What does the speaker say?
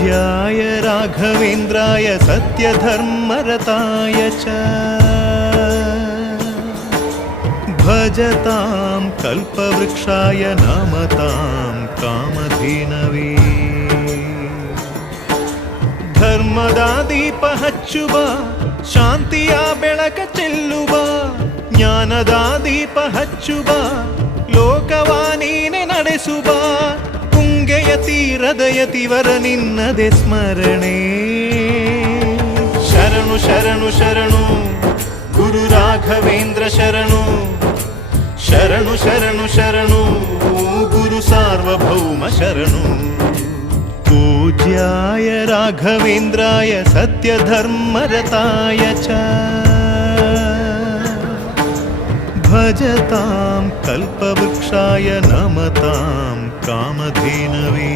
पूज्याय राघवेन्द्राय सत्यधर्मरताय च भजतां कल्पवृक्षाय नमतां कामधेनवे ಧರ್ಮದ ದೀಪ ಹಚ್ಚುವ ಶಾಂತಿಯ ಬೆಳಕ ಚೆಲ್ಲುವ ಜ್ಞಾನದ ದೀಪ ಹಚ್ಚುವ ಲೋಕವ ನೀನೆ ನಡೆಸುವ ತುಂಗೆಯ ತೀರದ ಯತಿವರ ನಿನ್ನದೆ ಸ್ಮರಣೆ ಶರಣು ಶರಣು ಶರಣು ಗುರು ರಾಘವೇಂದ್ರ ಶರಣು ಶರಣು ಶರಣು ಶರಣು ಗುರು ಸಾರ್ವಭೌಮ ಶರಣು पूज्याय राघवेन्द्राय सत्यधर्मरताय च भजतां कल्पवृक्षाय नमतां कामधेनवे